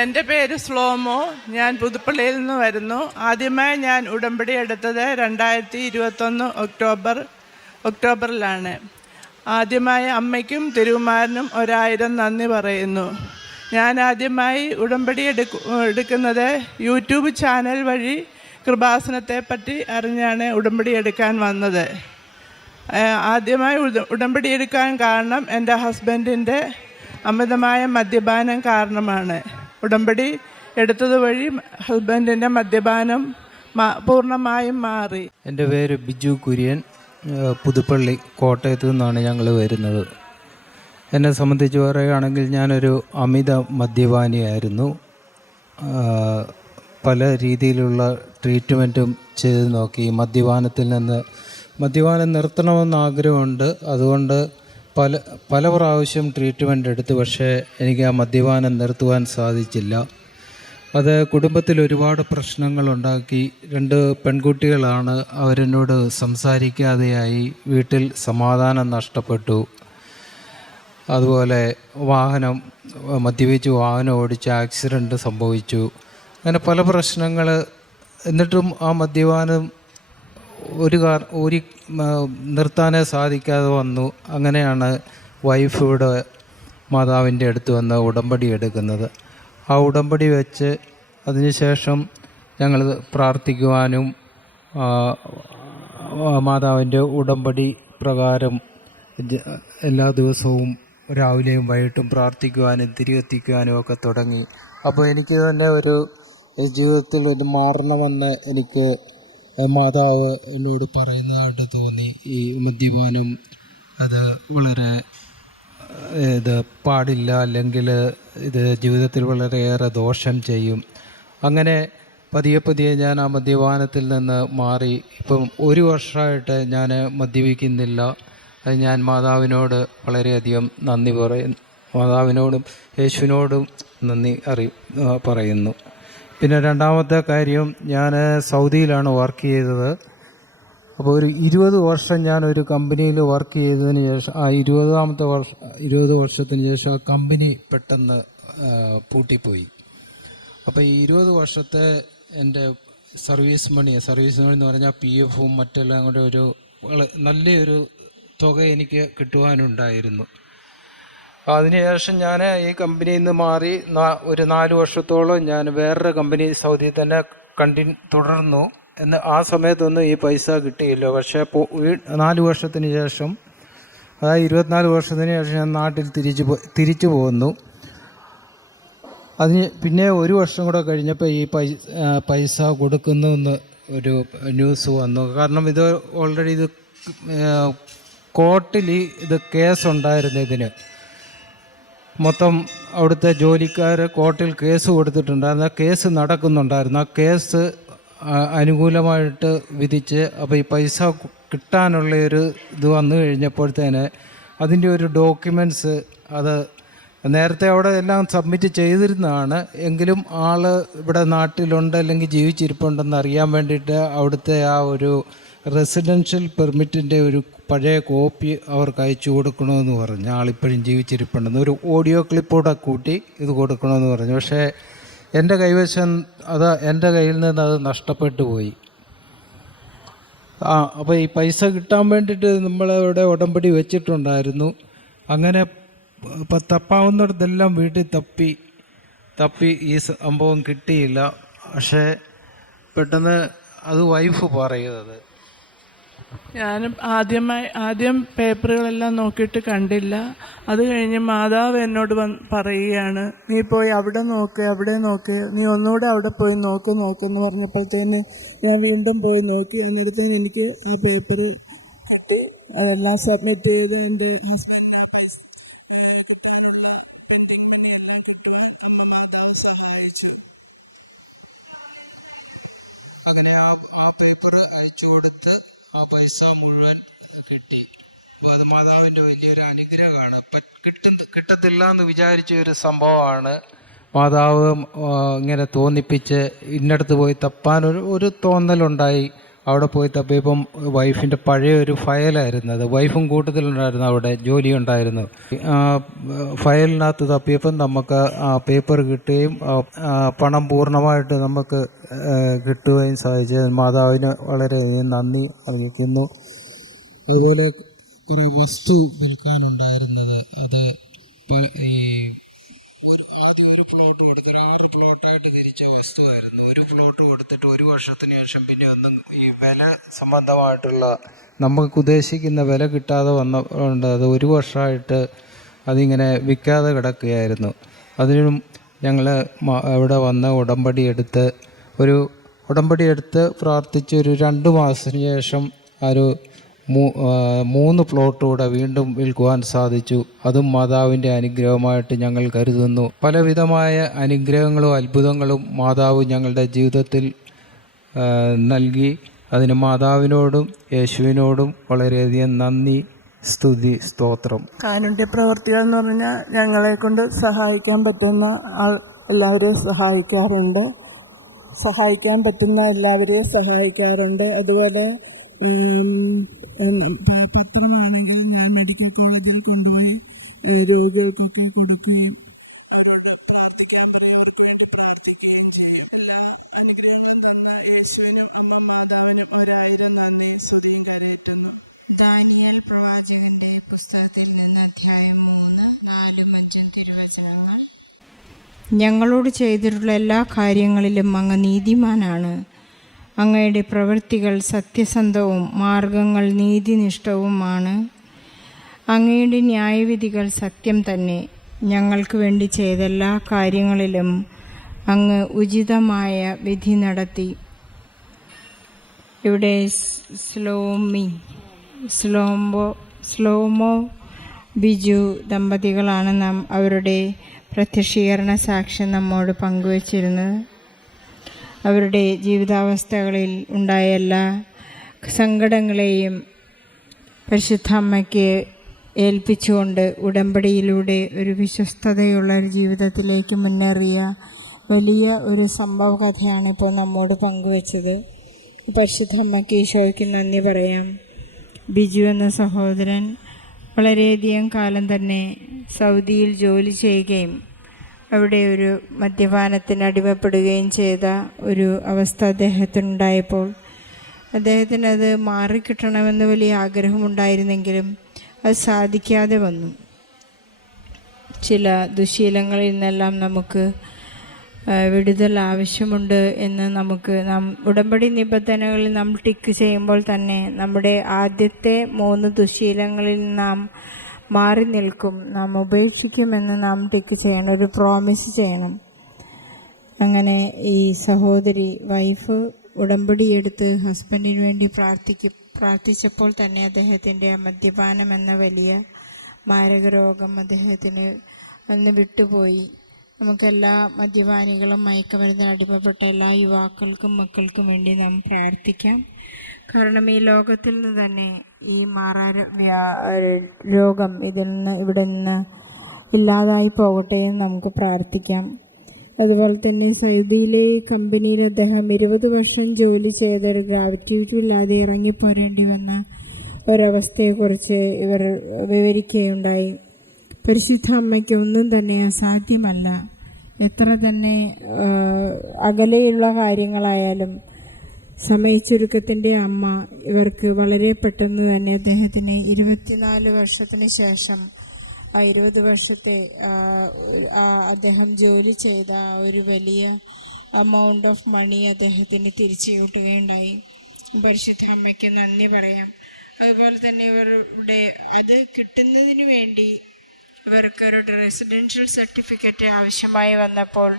എന്റെ പേര് സ്ലോമോ. ഞാൻ പുതുപ്പള്ളിയിൽ നിന്ന് വരുന്നു. ആദ്യമായി ഞാൻ ഉടമ്പടി എടുത്തത് രണ്ടായിരത്തി ഇരുപത്തൊന്ന് ഒക്ടോബർ ഒക്ടോബറിലാണ്. ആദ്യമായി അമ്മയ്ക്കും തിരുവുമാരനും ഒരായിരം നന്ദി പറയുന്നു. ഞാൻ ആദ്യമായി ഉടമ്പടി എടുക്കു എടുക്കുന്നത് യൂട്യൂബ് ചാനൽ വഴി കൃപാസനത്തെ പറ്റി അറിഞ്ഞാണ് ഉടമ്പടി എടുക്കാൻ വന്നത്. ആദ്യമായി ഉടമ്പടി എടുക്കാൻ കാരണം എന്റെ ഹസ്ബൻഡിന്റെ അമിതമായ മദ്യപാനം കാരണമാണ്. ഉടമ്പടി എടുത്തത് വഴി ഹസ്ബൻഡിന്റെ മദ്യപാനം പൂർണമായും മാറി. എന്റെ പേര് ബിജു കുര്യൻ പുതുപ്പള്ളി കോട്ടയത്ത് നിന്നാണ് ഞങ്ങൾ വരുന്നത്. എന്നെ സംബന്ധിച്ച് പറയുകയാണെങ്കിൽ ഞാനൊരു അമിത മദ്യപാനിയായിരുന്നു. പല രീതിയിലുള്ള ട്രീറ്റ്മെന്റും ചെയ്ത് നോക്കി. മദ്യപാനത്തിൽ നിന്ന് മദ്യപാനം നിർത്തണമെന്ന് ആഗ്രഹമുണ്ട്. അതുകൊണ്ട് പല പല പ്രാവശ്യം ട്രീറ്റ്മെന്റ് എടുത്തു പക്ഷേ എനിക്ക് ആ മദ്യപാനം നിർത്തുവാൻ സാധിച്ചില്ല. അത് കുടുംബത്തിൽ ഒരുപാട് പ്രശ്നങ്ങളുണ്ടാക്കി. രണ്ട് പെൺകുട്ടികളാണ് അവരെന്നോട് സംസാരിക്കാതെയായി വീട്ടിൽ സമാധാനം നഷ്ടപ്പെട്ടു. അതുപോലെ വാഹനം മദ്യപിച്ച് വാഹനം ഓടിച്ച് ആക്സിഡന്റ് സംഭവിച്ചു. അങ്ങനെ പല പ്രശ്നങ്ങൾ എന്നിട്ടും ആ മദ്യപാനം ഒരു ഒരു നിർത്താനേ സാധിക്കാതെ വന്നു. അങ്ങനെയാണ് വൈഫ് മാതാവിന്റെ അടുത്ത് വന്ന് ഉടമ്പടി എടുക്കുന്നത്. ആ ഉടമ്പടി വെച്ച് അതിനുശേഷം ഞങ്ങൾ പ്രാർത്ഥിക്കുവാനും മാതാവിന്റെ ഉടമ്പടി പ്രകാരം എല്ലാ ദിവസവും രാവിലെയും വൈകിട്ടും പ്രാർത്ഥിക്കുവാനും തിരികെത്തിക്കുവാനും ഒക്കെ തുടങ്ങി. അപ്പോൾ എനിക്ക് തന്നെ ഒരു ജീവിതത്തിൽ ഇത് മാറണമെന്ന് എനിക്ക് മാതാവ് എന്നോട് പറയുന്നതായിട്ട് തോന്നി. ഈ മദ്യപാനം അത് വളരെ ഇത് പാടില്ല അല്ലെങ്കിൽ ഇത് ജീവിതത്തിൽ വളരെയേറെ ദോഷം ചെയ്യും. അങ്ങനെ പതിയെ പതിയെ ഞാൻ ആ മദ്യപാനത്തിൽ നിന്ന് മാറി. ഇപ്പം ഒരു വർഷമായിട്ട് ഞാൻ മദ്യപിക്കുന്നില്ല. ഞാൻ മാതാവിനോട് വളരെയധികം നന്ദി പറയുന്നു മാതാവിനോടും യേശുവിനോടും നന്ദി അറി പറയുന്നു. പിന്നെ രണ്ടാമത്തെ കാര്യം ഞാൻ സൗദിയിലാണ് വർക്ക് ചെയ്തത്. അപ്പോൾ ഒരു ഇരുപത് വർഷം ഞാൻ ഒരു കമ്പനിയിൽ വർക്ക് ചെയ്തതിന് ശേഷം ആ ഇരുപതാമത്തെ വർഷ ഇരുപത് വർഷത്തിന് ശേഷം ആ കമ്പനി പെട്ടെന്ന് പൂട്ടിപ്പോയി. അപ്പോൾ ഈ ഇരുപത് വർഷത്തെ എന്റെ സർവീസ് മണി സർവീസ് മണി എന്ന് പറഞ്ഞാൽ പി എഫും മറ്റെല്ലാം കൂടെ ഒരു നല്ലൊരു തുക എനിക്ക് കിട്ടുവാനുണ്ടായിരുന്നു. അതിനുശേഷം ഞാൻ ഈ കമ്പനിയിൽ നിന്ന് മാറി ഒരു നാല് വർഷത്തോളം ഞാൻ വേറൊരു കമ്പനി സൗദിയിൽ തന്നെ കണ്ടി തുടർന്നു. എന്ന് ആ സമയത്തൊന്നും ഈ പൈസ കിട്ടിയില്ല. പക്ഷേ നാല് വർഷത്തിന് ശേഷം അതായത് ഇരുപത്തിനാല് വർഷത്തിന് ശേഷം ഞാൻ നാട്ടിൽ തിരിച്ചു തിരിച്ചു പോകുന്നു അതിന് പിന്നെ ഒരു വർഷം കൂടെ കഴിഞ്ഞപ്പോൾ ഈ പൈസ പൈസ കൊടുക്കുന്നു എന്ന് ഒരു ന്യൂസ് വന്നു. കാരണം ഇത് ഓൾറെഡി ഇത് കോർട്ടിൽ ഇത് കേസുണ്ടായിരുന്നു ഇതിന്. മൊത്തം അവിടുത്തെ ജോലിക്കാർ കോർട്ടിൽ കേസ് കൊടുത്തിട്ടുണ്ടായിരുന്നു ആ കേസ് നടക്കുന്നുണ്ടായിരുന്നു. ആ കേസ് അനുകൂലമായിട്ട് വിധിച്ച് അപ്പോൾ ഈ പൈസ കിട്ടാനുള്ള ഒരു ഇത് വന്നു കഴിഞ്ഞപ്പോഴത്തേന് അതിന്റെ ഒരു ഡോക്യുമെന്റ്സ് അത് നേരത്തെ അവിടെ എല്ലാം സബ്മിറ്റ് ചെയ്തിരുന്നതാണ്. എങ്കിലും ആൾ ഇവിടെ നാട്ടിലുണ്ട് അല്ലെങ്കിൽ ജീവിച്ചിരിപ്പുണ്ടെന്ന് അറിയാൻ വേണ്ടിയിട്ട് അവിടുത്തെ ആ ഒരു റെസിഡൻഷ്യൽ പെർമിറ്റിന്റെ ഒരു പഴയ കോപ്പി അവർക്ക് അയച്ചു കൊടുക്കണമെന്ന് പറഞ്ഞു. ആളിപ്പോഴും ജീവിച്ചിരിപ്പുണ്ടെന്ന്. ഒരു ഓഡിയോ ക്ലിപ്പോടെ കൂട്ടി ഇത് കൊടുക്കണമെന്ന് പറഞ്ഞു. പക്ഷേ എന്റെ കൈവശം അത് എന്റെ കയ്യിൽ നിന്ന് അത് നഷ്ടപ്പെട്ടു പോയി. ആ അപ്പോൾ ഈ പൈസ കിട്ടാൻ വേണ്ടിയിട്ട് നമ്മളവിടെ ഉടമ്പടി വെച്ചിട്ടുണ്ടായിരുന്നു. അങ്ങനെ ഇപ്പം തപ്പാവുന്നിടത്തെല്ലാം വീട്ടിൽ തപ്പി തപ്പി ഈ സംഭവം കിട്ടിയില്ല. പക്ഷേ പെട്ടെന്ന് അത് വൈഫ് പറയുന്നത്. ഞാനും ആദ്യമായി ആദ്യം പേപ്പറുകളെല്ലാം നോക്കിയിട്ട് കണ്ടില്ല. അത് കഴിഞ്ഞ് മാതാവ് എന്നോട് വന്ന് പറയുകയാണ് നീ പോയി അവിടെ നോക്ക് അവിടെ നോക്ക്. നീ ഒന്നുകൂടെ അവിടെ പോയി നോക്ക് നോക്ക് എന്ന് പറഞ്ഞപ്പോഴത്തേന് ഞാൻ വീണ്ടും പോയി നോക്കി. എന്നിടത്തേന് എനിക്ക് ആ പേപ്പർ കിട്ടി അതെല്ലാം സബ്മിറ്റ് ചെയ്ത് എന്റെ ഹസ്ബൻഡിന് ആ പൈസ കിട്ടാനുള്ള പെൻഡിങ് മണി എല്ലാം കിട്ടുവാൻ അമ്മ മാതാവ് സഹായിച്ചു. അങ്ങനെ ആ പേപ്പർ അയച്ചു കൊടുത്ത് ആ പൈസ മുഴുവൻ കിട്ടി. മാതാവിന്റെ വലിയൊരു അനുഗ്രഹമാണ്. കിട്ടും കിട്ടത്തില്ല എന്ന് വിചാരിച്ച ഒരു സംഭവമാണ്. മാതാവ് ഇങ്ങനെ തോന്നിപ്പിച്ച് ഇന്നടത്ത് പോയി തപ്പാൻ ഒരു ഒരു തോന്നലുണ്ടായി. അവിടെ പോയി തപ്പിയപ്പം വൈഫിന്റെ പഴയ ഒരു ഫയലായിരുന്നു അത്. വൈഫും കൂട്ടത്തിലുണ്ടായിരുന്നു അവിടെ ജോലി ഉണ്ടായിരുന്നു. ഫയലിനകത്ത് തപ്പിയപ്പം നമുക്ക് ആ പേപ്പർ കിട്ടുകയും പണം പൂർണമായിട്ട് നമുക്ക് കിട്ടുകയും സാധിച്ചു മാതാവിന് വളരെയധികം നന്ദി അറിയിക്കുന്നു. അതുപോലെ കുറേ വസ്തു വിൽക്കാനുണ്ടായിരുന്നത്. അത് ഈ ഒരു ആദ്യം ഒരു പ്ലോട്ട് കൊടുത്തു ഒരു ആറ് പ്ലോട്ടായിട്ട് തിരിച്ച വസ്തുവായിരുന്നു. ഒരു പ്ലോട്ട് കൊടുത്തിട്ട് ഒരു വർഷത്തിന് ശേഷം പിന്നെ ഒന്നും ഈ വില സംബന്ധമായിട്ടുള്ള നമുക്ക് ഉദ്ദേശിക്കുന്ന വില കിട്ടാതെ വന്നതുകൊണ്ട് അത് ഒരു വർഷമായിട്ട് അതിങ്ങനെ വിൽക്കാതെ കിടക്കുകയായിരുന്നു. അതിനും ഞങ്ങൾ അവിടെ വന്ന് ഉടമ്പടി എടുത്ത് ഒരു ഉടമ്പടി എടുത്ത് പ്രാർത്ഥിച്ച് ഒരു രണ്ട് മാസത്തിന് ശേഷം ആ ഒരു മൂന്ന് പ്ലോട്ട് കൂടെ വീണ്ടും വിൽക്കുവാൻ സാധിച്ചു. അതും മാതാവിന്റെ അനുഗ്രഹമായിട്ട് ഞങ്ങൾ കരുതുന്നു. പലവിധമായ അനുഗ്രഹങ്ങളും അത്ഭുതങ്ങളും മാതാവ് ഞങ്ങളുടെ ജീവിതത്തിൽ നൽകി. അതിന് മാതാവിനോടും യേശുവിനോടും വളരെയധികം നന്ദി സ്തുതി സ്തോത്രം. കാരുണ്യ പ്രവർത്തികൾ എന്ന് പറഞ്ഞാൽ ഞങ്ങളെ കൊണ്ട് സഹായിക്കാൻ പറ്റുന്ന എല്ലാവരെയും സഹായിക്കാറുണ്ട്. സഹായിക്കാൻ പറ്റുന്ന എല്ലാവരെയും സഹായിക്കാറുണ്ട്. അതുപോലെ പത്രമാണെങ്കിൽ ഞാൻ മെഡിക്കൽ കോളേജിൽ കൊണ്ടുപോയി ഈ രോഗികൾക്കൊക്കെ കൊടുക്കുകയും അവരോട് പ്രാർത്ഥിക്കാൻ പറയുന്നവർക്ക് വേണ്ടി പ്രാർത്ഥിക്കുകയും ചെയ്യും. എല്ലാ അനുഗ്രഹങ്ങളും തന്ന യേശുവിനും അമ്മ മാതാവിനും ഒരായിരം നന്ദി. സ്തുതിയും കരയേറ്റുന്നു. ദാനിയൽ പ്രവാചകന്റെ പുസ്തകത്തിൽ നിന്ന് അധ്യായം മൂന്ന് നാലും അഞ്ചും തിരുവചനങ്ങൾ. ഞങ്ങളോട് ചെയ്തിട്ടുള്ള എല്ലാ കാര്യങ്ങളിലും അങ്ങ് നീതിമാനാണ്. അങ്ങയുടെ പ്രവൃത്തികൾ സത്യസന്ധവും മാർഗങ്ങൾ നീതിനിഷ്ഠവുമാണ്. അങ്ങയുടെ ന്യായവിധികൾ സത്യം തന്നെ. ഞങ്ങൾക്ക് വേണ്ടി ചെയ്ത എല്ലാ കാര്യങ്ങളിലും അങ്ങ് ഉചിതമായ വിധി നടത്തി. ഇവിടെ സ്ലോമി സ്ലോംബോ സ്ലോമോ ബിജു ദമ്പതികളാണ് നാം അവരുടെ പ്രത്യക്ഷീകരണ സാക്ഷ്യം നമ്മോട് പങ്കുവച്ചിരുന്നത്. അവരുടെ ജീവിതാവസ്ഥകളിൽ ഉണ്ടായ എല്ലാ സങ്കടങ്ങളെയും പരിശുദ്ധ അമ്മയ്ക്ക് ഏൽപ്പിച്ചുകൊണ്ട് ഉടമ്പടിയിലൂടെ ഒരു വിശ്വസ്തതയുള്ള ഒരു ജീവിതത്തിലേക്ക് മുന്നേറിയ വലിയ ഒരു സംഭവ കഥയാണ് ഇപ്പോൾ നമ്മോട് പങ്കുവച്ചത്. പരിശുദ്ധ അമ്മയ്ക്ക് ഈശോയ്ക്ക് നന്ദി പറയാം. ബിജു എന്ന സഹോദരൻ വളരെയധികം കാലം തന്നെ സൗദിയിൽ ജോലി ചെയ്യുകയും അവിടെ ഒരു മദ്യപാനത്തിന് അടിമപ്പെടുകയും ചെയ്ത ഒരു അവസ്ഥ അദ്ദേഹത്തിനുണ്ടായപ്പോൾ അദ്ദേഹത്തിന് അത് മാറിക്കിട്ടണമെന്ന് വലിയ ആഗ്രഹമുണ്ടായിരുന്നെങ്കിലും അത് സാധിക്കാതെ വന്നു. ചില ദുശീലങ്ങളിൽ നിന്നെല്ലാം നമുക്ക് വിടുതൽ ആവശ്യമുണ്ട് എന്ന് നമുക്ക് നാം ഉടമ്പടി നിബന്ധനകളിൽ നാം ടിക്ക് ചെയ്യുമ്പോൾ തന്നെ നമ്മുടെ ആദ്യത്തെ മൂന്ന് ദുശീലങ്ങളിൽ നാം മാറി നിൽക്കും. നാം ഉപേക്ഷിക്കുമെന്ന് നാം ടിക്ക് ചെയ്യണം. ഒരു പ്രോമിസ് ചെയ്യണം. അങ്ങനെ ഈ സഹോദരി വൈഫ് ഉടമ്പടി എടുത്ത് ഹസ്ബൻഡിന് വേണ്ടി പ്രാർത്ഥിക്കും. പ്രാർത്ഥിച്ചപ്പോൾ തന്നെ അദ്ദേഹത്തിന്റെ മദ്യപാനം എന്ന വലിയ മാരക രോഗം അദ്ദേഹത്തിന് അന്ന് വിട്ടുപോയി. നമുക്കെല്ലാ മദ്യപാനികളും മയക്കുമരുന്ന് അടിമപ്പെട്ട എല്ലാ യുവാക്കൾക്കും മക്കൾക്കും വേണ്ടി നാം പ്രാർത്ഥിക്കാം. കാരണം ഈ ലോകത്തിൽ നിന്ന് തന്നെ ഈ മാറാ രോഗം ഇതിൽ നിന്ന് ഇവിടെ നിന്ന് ഇല്ലാതായി പോകട്ടെ എന്ന് നമുക്ക് പ്രാർത്ഥിക്കാം. അതുപോലെ തന്നെ സൗദിയിലെ കമ്പനിയിൽ അദ്ദേഹം ഇരുപത് വർഷം ജോലി ചെയ്ത ഒരു ഗ്രാവിറ്റിവിറ്റി ഇല്ലാതെ ഇറങ്ങിപ്പോരേണ്ടി വന്ന ഒരവസ്ഥയെക്കുറിച്ച് ഇവർ വിവരിക്കുകയുണ്ടായി. പരിശുദ്ധ അമ്മയ്ക്ക് ഒന്നും തന്നെ അസാധ്യമല്ല. എത്ര തന്നെ അകലെയുള്ള കാര്യങ്ങളായാലും സമയച്ചുരുക്കത്തിന്റെ അമ്മ ഇവർക്ക് വളരെ പെട്ടെന്ന് തന്നെ അദ്ദേഹത്തിന് ഇരുപത്തിനാല് വർഷത്തിന് ശേഷം ആ ഇരുപത് വർഷത്തെ അദ്ദേഹം ജോലി ചെയ്ത ഒരു വലിയ എമൗണ്ട് ഓഫ് മണി അദ്ദേഹത്തിന് തിരിച്ചു കിട്ടുകയുണ്ടായി. പരിശുദ്ധ അമ്മയ്ക്ക് നന്ദി പറയാം. അതുപോലെ തന്നെ ഇവരുടെ അത് കിട്ടുന്നതിന് വേണ്ടി ഇവർക്ക് ഒരു റെസിഡൻഷ്യൽ സർട്ടിഫിക്കറ്റ് ആവശ്യമായി വന്നപ്പോൾ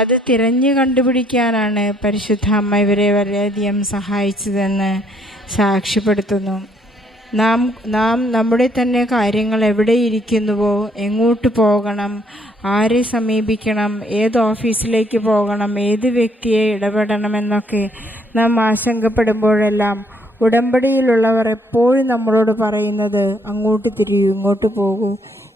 അത് തിരഞ്ഞു കണ്ടുപിടിക്കാനാണ് പരിശുദ്ധ അമ്മ ഇവരെ വളരെയധികം സഹായിച്ചതെന്ന് സാക്ഷ്യപ്പെടുത്തുന്നു. നാം നാം നമ്മുടെ തന്നെ കാര്യങ്ങൾ എവിടെ ഇരിക്കുന്നുവോ എങ്ങോട്ട് പോകണം ആരെ സമീപിക്കണം ഏത് ഓഫീസിലേക്ക് പോകണം ഏത് വ്യക്തിയെ ഇടപെടണമെന്നൊക്കെ നാം ആശങ്കപ്പെടുമ്പോഴെല്ലാം ഉടമ്പടിയിലുള്ളവർ എപ്പോഴും നമ്മളോട് പറയുന്നത് അങ്ങോട്ട് തിരിയൂ ഇങ്ങോട്ട് പോകൂ.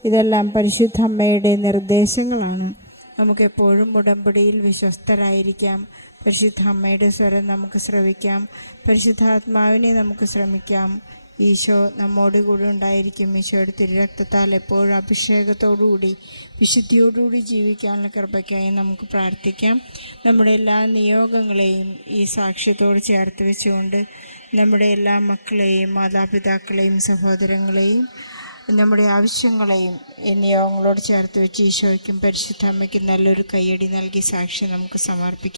ഇതെല്ലാം പരിശുദ്ധ അമ്മയുടെ നിർദ്ദേശങ്ങളാണ്. നമുക്കെപ്പോഴും ഉടമ്പടിയിൽ വിശ്വസ്തരായിരിക്കാം. പരിശുദ്ധ അമ്മയുടെ സ്വരം നമുക്ക് ശ്രവിക്കാം. പരിശുദ്ധാത്മാവിനെ നമുക്ക് ശ്രമിക്കാം. ഈശോ നമ്മോട് കൂടെ ഉണ്ടായിരിക്കും. ഈശോയുടെ തിരുരക്തത്താൽ എപ്പോഴും അഭിഷേകത്തോടുകൂടി വിശുദ്ധിയോടുകൂടി ജീവിക്കാനുള്ള കൃപയ്ക്കായി നമുക്ക് പ്രാർത്ഥിക്കാം. നമ്മുടെ എല്ലാ നിയോഗങ്ങളെയും ഈ സാക്ഷ്യത്തോട് ചേർത്ത് വെച്ചുകൊണ്ട് നമ്മുടെ എല്ലാ മക്കളെയും മാതാപിതാക്കളെയും സഹോദരങ്ങളെയും നമ്മുടെ ആവശ്യങ്ങളെയും ഈ നിയോഗങ്ങളോട് ചേർത്ത് വെച്ച് ഈശോയ്ക്കും പരിശുദ്ധ അമ്മയ്ക്കും നല്ലൊരു കയ്യടി നൽകി സാക്ഷി നമുക്ക് സമർപ്പിക്കാം.